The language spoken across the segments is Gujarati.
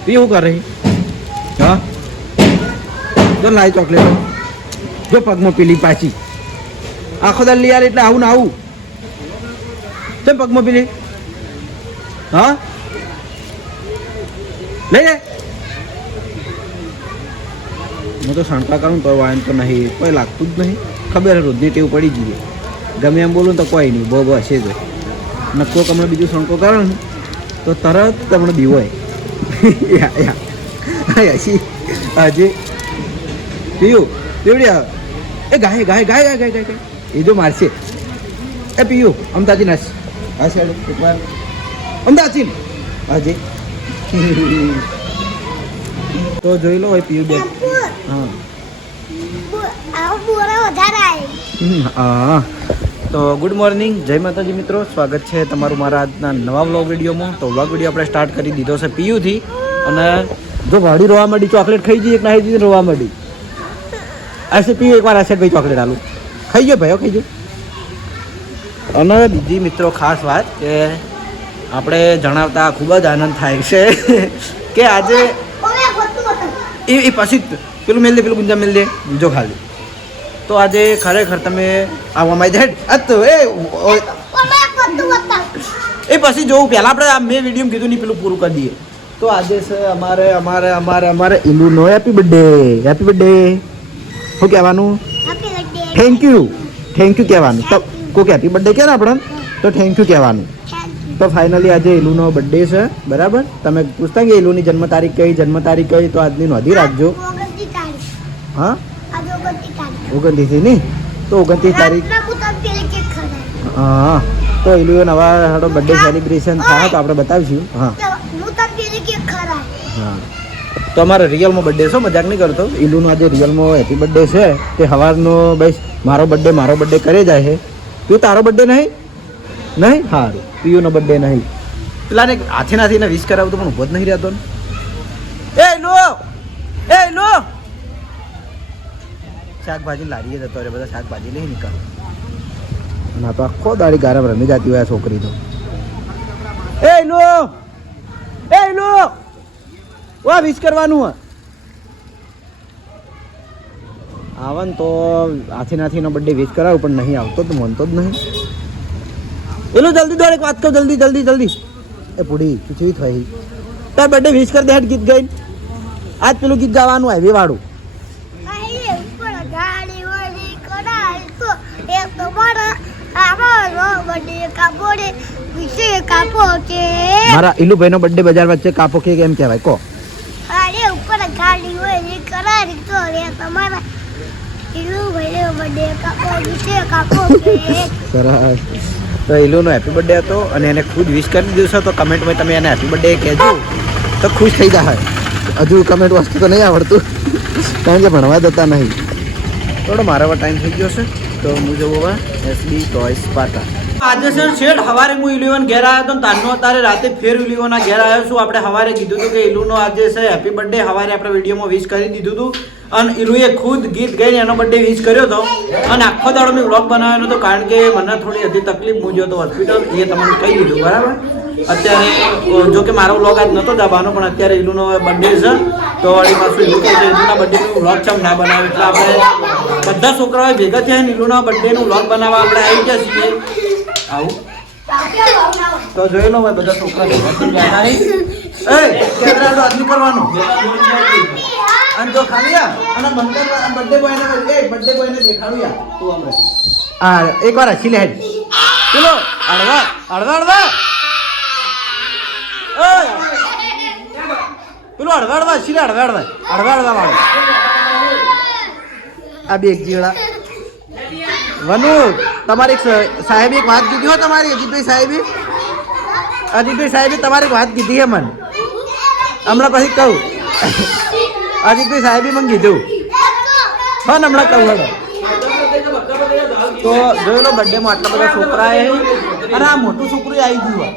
તું શું કરે હા જો લાઈ ચોકલેટ જો પગમાં પેલી પાછી આખો દર લઈ એટલે આવું ને આવું ચમ પગમાં પેલી હા લઈ લે હું તો શણકા કરું તો વાયન તો નહીં કોઈ લાગતું જ નહીં ખબર રોજની ટેવ પડી જઈએ ગમે એમ બોલું તો કોઈ નહીં બહુ હશે જ નક્કો તમને બીજું શણકો કરો ને તો તરત તમને બીવાય આજે પીયું પીવડી એ ગાય ગાય ગાય ગાય ગાય ગાય એ જો મારશે એ પીયું અમદાજી નાશ હા સાહેબ એકવાર અમદાજી આજે તો જોઈ લો ભાઈ પીયું બેન હા તો ગુડ મોર્નિંગ જય માતાજી મિત્રો સ્વાગત છે તમારું મારા આજના નવા વ્લોગ વિડીયોમાં તો વ્લોગ વિડીયો આપણે સ્ટાર્ટ કરી દીધો છે પીયુથી અને જો વાડી રોવા માંડી ચોકલેટ ખાઈ જઈએ એક નાહી જઈને રોવા માંડી આશે પીયું એકવાર આશે ભાઈ ચોકલેટ આલું ખાઈ ગયો ભાઈ ખાઈ ગયો અને બીજી મિત્રો ખાસ વાત કે આપણે જણાવતા ખૂબ જ આનંદ થાય છે કે આજે એ પછી પેલું મેલ દે પેલું ગુંજા મેલ દે જો ખાલી તો આજે ખરેખર તમે આવવા માંડી તો એ પછી જોવું પહેલાં આપણે આ મેં વિડીયો કીધું નહીં પેલું પૂરું કરી દઈએ તો આજે છે અમારે અમારે અમારે અમારે ઇલુનો હેપી બર્થડે શું કહેવાનું થેન્ક યુ કહેવાનું તો કોઈક હેપી બર્થડે કહે ને આપણે તો થેન્ક યુ કહેવાનું તો ફાઇનલી આજે ઇલુનો બર્થડે છે બરાબર તમે પૂછતા કે ઇલુની જન્મ તારીખ કઈ તો આજની નોંધી રાખજો હા 29 નહીં તો 29 તારીખ હા તો ઇલુ નવા હાડો બર્થડે સેલિબ્રેશન થાય તો આપણે બતાવીશું હા હા તો અમારે રિયલમાં બર્થડે છે મજાક નહીં કરતો ઇલુનો આજે રિયલમાં હેપી બર્થડે છે તે સવારનો બસ મારો બર્થડે કરે જાય છે તું તારો બર્થડે નહીં સારું પીયુનો બર્થડે નહીં પેલાને હાથે નાથીને વિશ કરાવું તો પણ ઊભો જ નહીં રહેતો ને એ લો શાકભાજી લારીએ જતો રે બધા શાકભાજી લઈ નીકળ ના તો આખો દાડી ગારમ રમી જતી હોય છોકરી તો એ લો વા વિશ કરવાનું આવન તો હાથી નાથીનો બર્થડે વિશ કરાવું પણ નહીં આવતો તો મનતો જ નહીં એલું જલ્દી દોડ એક વાત કહું જલ્દી એ પૂડી ખીચડી થઈ તાર બર્થડે વિશ કરી દે હેડ ગીત ગઈ આજ પેલું ગીત ગાવાનું હાઈવે વાળું મારા ઇલુભાઈ નો બર્થડે બજાર વચ્ચે કાપો કે એમ કહેવાય કો સરસ તો ઇલુનો હેપી બર્થડે હતો અને એને ખુદ વિશ કરી દીધું છે તો કમેન્ટમાં તમે એને હેપી બર્થડે કહેજો તો ખુશ થઈ જાય હજુ કમેન્ટ વસ્તુ તો નહીં આવડતું કારણ કે ભણવા જતા નહીં થોડો મારા ટાઈમ થઈ ગયો છે તો હું જવું એસબી ટોયસ પાટા આજે સર શેઠ સવારે હું ઇલેવન ઘેર આવ્યો હતો તારનો તારે રાતે ફેર ઇલેવનના ઘેર આવ્યો છું આપણે સવારે કીધું હતું કે ઇલુનો આજે છે હેપી બર્થડે સવારે આપણે વિડીયોમાં વિશ કરી દીધું હતું અને ઇલુએ ખુદ ગીત ગાઈને એનો બર્થડે વિશ કર્યો હતો અને આખો દાડો મેં વ્લોગ બનાવ્યો હતો કારણ કે મને થોડી હતી તકલીફ હું ગયો હતો હોસ્પિટલ એ તમને કહી દીધું બરાબર અત્યારે જો કે મારો વ્લોગ આજ નહોતો જવાનો પણ અત્યારે ઇલુનો બર્થડે છે તો વળી પાછું ઇલુ કહે છે ઇલુના બર્થડેનું વ્લોગ ચમ ના બનાવે એટલે આપણે બધા છોકરાઓ ભેગા થયા ને ઇલુના બર્થડેનું વ્લોગ બનાવવા આપણે આવી ગયા છીએ આવું તો જોઈ લો ભાઈ બધા છોકરા ભેગા થઈ ગયા કેમેરા આદમી કરવાનું અને જો ખાલી અને બર્થડે બોયને દેખાડું યાર તું અમને હા એકવાર હસી લે હેડ ચલો અડવા પેલું અડવા હસી લે અડવા વાળો આ બે એક જીવડા વનુ તમારી સાહેબે એક વાત કીધી હો તમારી અજીતભાઈ સાહેબે તમારી વાત કીધી હે મને હમણાં પછી કહું અજીતભાઈ સાહેબે મને કીધું હા ને હમણાં કહું હવે તો જોઈ લો બર્થડેમાં આટલા બધા છોકરા એ અને આ મોટું છોકરું આવી ગયું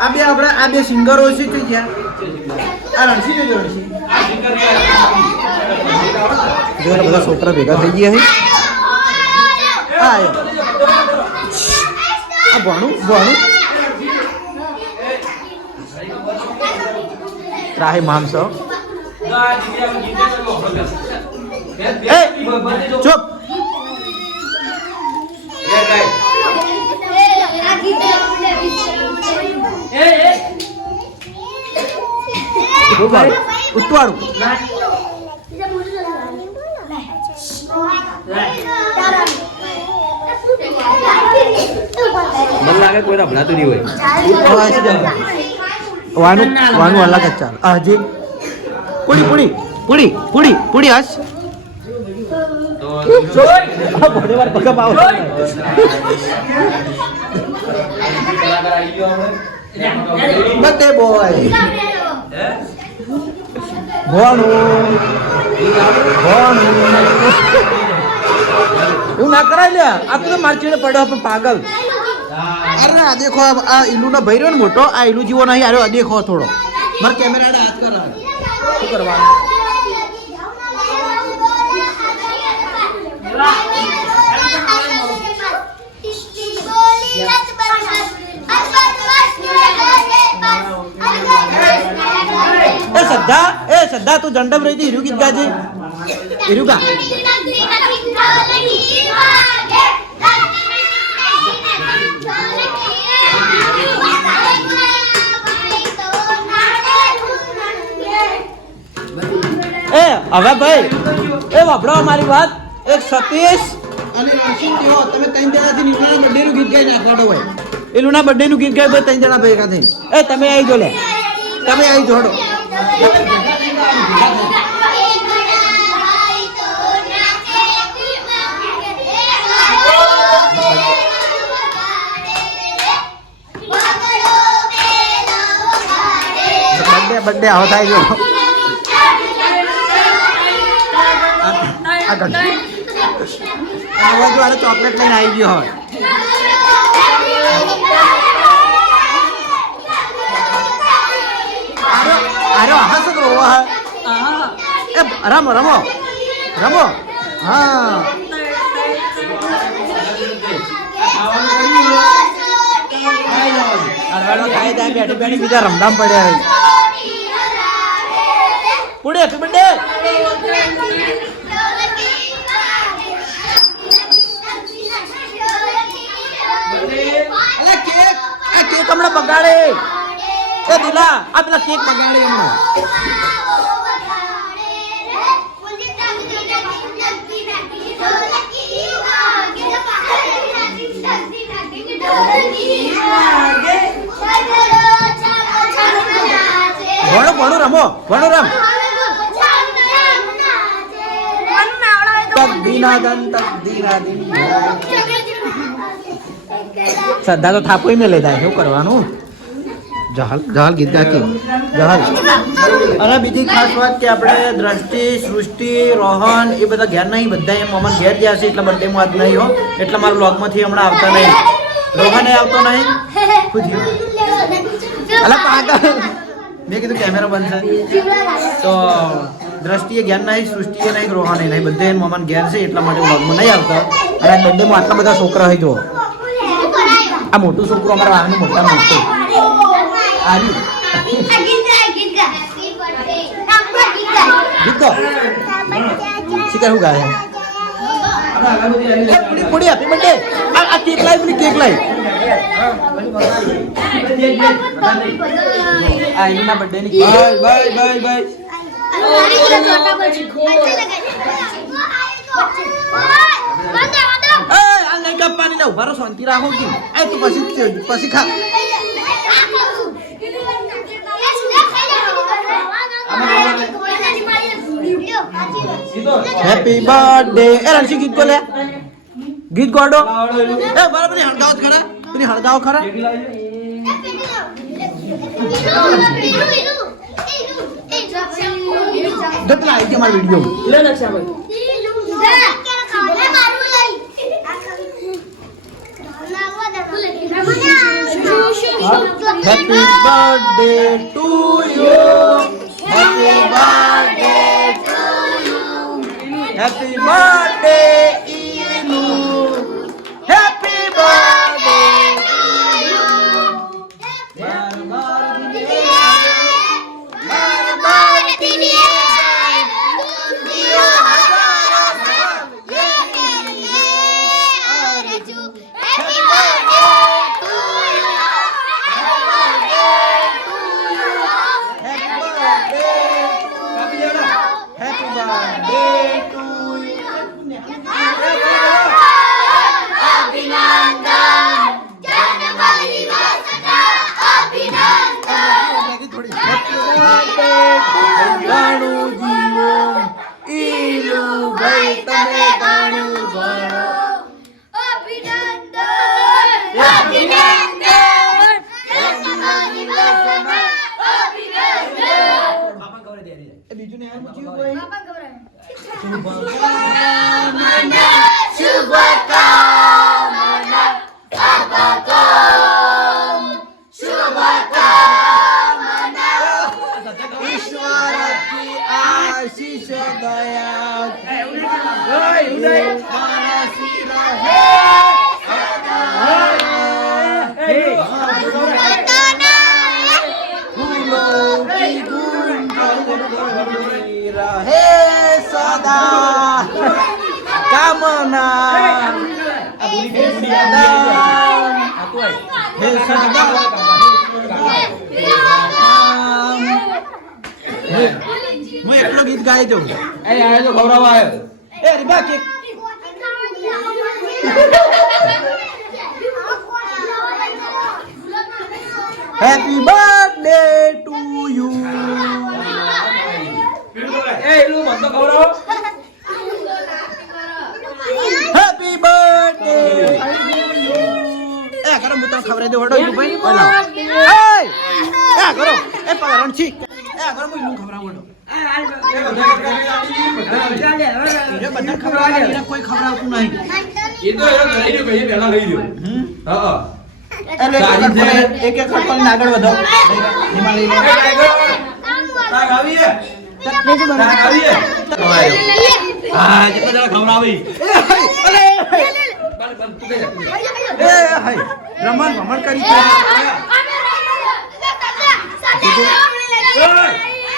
આ બે સિંગરો છે થઈ ગયા આ રણસી જોજો રણસી બધા છોકરા ભેગા થઈ ગયા આ ભણું ત્રાહી માણસો એ ચૂપ ઉતવાડું મને લાગે કોઈ રભડાતું નહીં હોય વાનું વાનું અલગ જ ચાલ હજી પૂડી પૂડી પૂડી પૂડી પૂડી હસ બર્થડે બોય ભોણું એવું ના કરાય લે આ તો માર્કેટ પડ્યો પણ પાગલ અરે આ દેખો આ ઈલુ નો ભર્યો ને મોટો આ ઈલુ જેવો નહીં આર્યો આ દેખો થોડો મારા કેમેરા હાથ કરા શું કરવાનું એ શ્રદ્ધા તું જંડમ રહી હતી હીરું ગીત ગાજે હીરું ગા એ હવે ભાઈ એ વાપરો મારી વાત એક સતીશ અને રશીદ દેવો તમે ત્રણ જણાથી નીકળ્યા બર્થડે નું ગીત ગાઈ નાખવાનો હોય એલુના બર્થડે નું ગીત ગાય ભાઈ ત્રણ જણા ભેગા થઈ એ તમે આવી જો લે તમે આવી જોડો બર્થડે આવો થાય ગયો ચોકલેટ લઈને આવી ગયો હોય અરે હા શું કરો એ રમો રમો રમો હા બેઠી બેઠી બીજા રમધામ પડ્યા પુડે હેપી બર્થડે કેક હમણાં બગાડે એ દિલા આ પેલા કેક બગાડે હમણાં ભણો ભણો રમો ભણો રમ શ્રદ્ધા તો થાપોઈ મેં લઈ જાય શું કરવાનું જહાલ જહાલ ગીત ગાતી જહાલ અને બીજી ખાસ વાત કે આપણે દ્રષ્ટિ સૃષ્ટિ રોહન એ બધા ઘેર નહીં બધા એમ મમન ઘેર ગયા છે એટલે બર્થડે માં નહીં હો એટલે મારા બ્લોગમાંથી હમણાં આવતા નહીં રોહન એ આવતો નહીં અલા પાગલ મેં કીધું કેમેરો બંધ છે તો દ્રષ્ટિએ જ્ઞાન નહીં સૃષ્ટિએ નહીં રોહાને નહીં બધે મમન ઘેર છે એટલા માટે બ્લોગમાં નહીં આવતા અને બર્થડેમાં આટલા બધા છોકરા હોય જો આ મોટું છોકરું અમારા વાહનું મોટા મોટું શીખર શું ગાય પૂડી હેપી બર્થડે આ કેક લાવી પેલી કેક લાવી આ એના બર્થડે ની બાય બાય બાય બાય આ નહીં કાપવાની લે ઉભા રહો શાંતિ રાખો કે એ તું પછી ખા હેપી બર્થડે એ રણસી ગીત કો લે ગીત ગોડો એ બરાબર હળગાવ ખરા પેલી હળગાવ ખરા કેટલા આવી ગયા મારા વિડિયો લે નક્ષા ભાઈ Happy birthday to you. Happy birthday to you. Happy birthday Inu. Happy birthday to you. Bar bar ईश्वर की आशीष दया फूलों की गुंजन रहे सदा कामना हे सदा मैं एकलो गीत गाए जो એ આયો તો ગૌરવ આયો ए रिबा के हैप्पी बर्थडे टू यू એ એલું મત ગૌરવ हैप्पी बर्थडे ए करो मुतन खबर दे ओडो यू भाई ओला ए करो ए पगरण छी ए करो मुई लू खबर ओडो ये बदन खबर आ गया कोई खबर આવતું નહીં એ તો એનો લઈ લ્યો કહીએ પહેલા લઈ લ્યો હા એક એક ખટપણ આગળ વધો હિમાલય લે તાક આવીએ તાક આવીએ હા જે બધા ખવડાવી અરે બલ તું કે એ હાય રમણ ભમણ કરી છે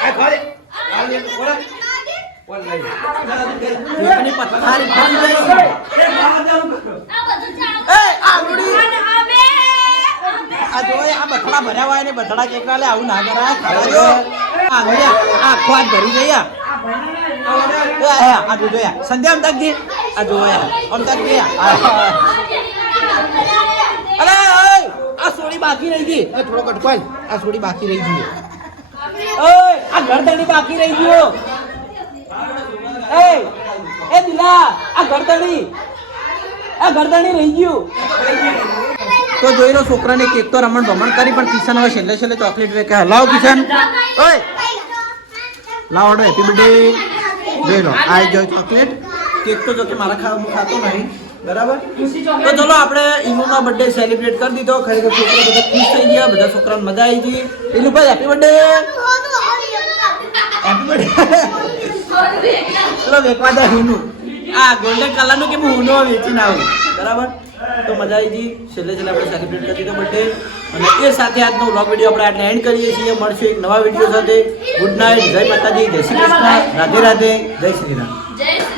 આ ખાલી આ લે ઓલા ઓલ લઈ એની પથારી ફરી ગઈ એ મારા ચાલુ એ આંગળી આ જોય આ બથડા ભર્યા હોય ને બથડા કેકરા લે આવું ના કરાય ખાજો આંગળી આ ખોટ ભરી ગઈ આ જો જોયા સંધ્યા આમ તક દી આ જોયા આમ તક દી અરે ઓય આ સોડી બાકી રહી ગઈ એ થોડો કટકોલ આ સોડી બાકી રહી ગઈ ઓય આ ગરદણી બાકી રહી ગયો એ દિલા આ ગરદણી રહી ગયું તો જોઈ લો છોકરાને કેક તો રમણ ભમણ કરી પણ કિશન હવે છેલ્લે છેલ્લે ચોકલેટ વેકે લાવ કિશન ઓય લાવ ઓડો હેપી બર્થડે જોઈ લો આ જો ચોકલેટ કેક તો જો કે મારા ખાતો નહીં બરાબર તો ચલો આપણે ઈનુનો બર્થડે સેલિબ્રેટ કરી દીધો ખરેખર છોકરા બધા ખુશ થઈ ગયા બધા છોકરાને મજા આવી ગઈ ઈનુ ભાઈ હેપી બર્થડે ચલો વેકવા દે હુનુ આ ગોલ્ડન કલરનું કે હું હુનો વેચીને આવું બરાબર તો મજા આવી ગઈ છેલ્લે છેલ્લે આપણે સેલિબ્રેટ કરી દીધો બર્થડે અને એ સાથે આજનો વ્લોગ વિડીયો આપણે આટલે એન્ડ કરીએ છીએ મળશું એક નવા વિડીયો સાથે ગુડ નાઇટ જય માતાજી જય શ્રી કૃષ્ણ રાધે રાધે જય શ્રી રામ જય શ્રી